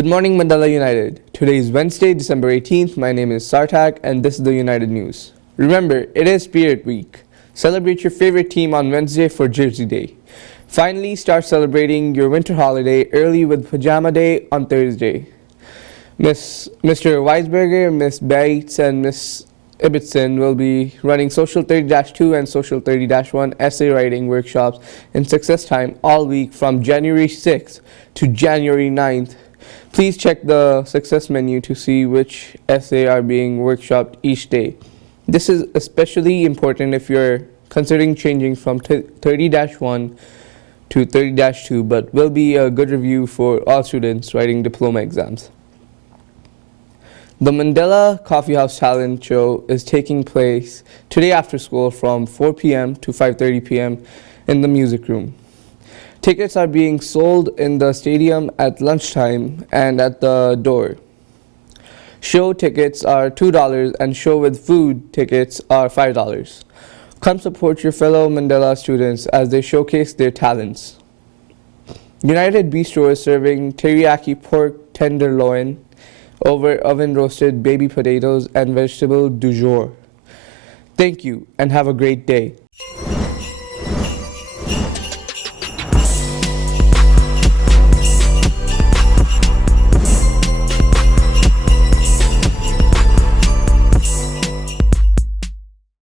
Good morning, Mandela United. Today is Wednesday, December 18th. My name is Sarthak, and this is the United News. Remember, it is Spirit Week. Celebrate your favorite team on Wednesday for Jersey Day. Finally, start celebrating your winter holiday early with Pajama Day on Thursday. Mr. Weisgerber, Miss Bates, and Miss Ibbotson will be running Social 30-2 and Social 30-1 essay writing workshops in Success Time all week from January 6th to January 9th. Please check the Success menu to see which essay are being workshopped each day. This is especially important if you're considering changing from 30-1 to 30-2, but will be a good review for all students writing diploma exams. The Mandela Coffeehouse Talent Show is taking place today after school from 4 p.m. to 5:30 p.m. in the music room. Tickets are being sold in the stadium at lunchtime and at the door. Show tickets are $2 and show with food tickets are $5. Come support your fellow Mandela students as they showcase their talents. United Bistro is serving teriyaki pork tenderloin over oven-roasted baby potatoes and vegetable du jour. Thank you and have a great day.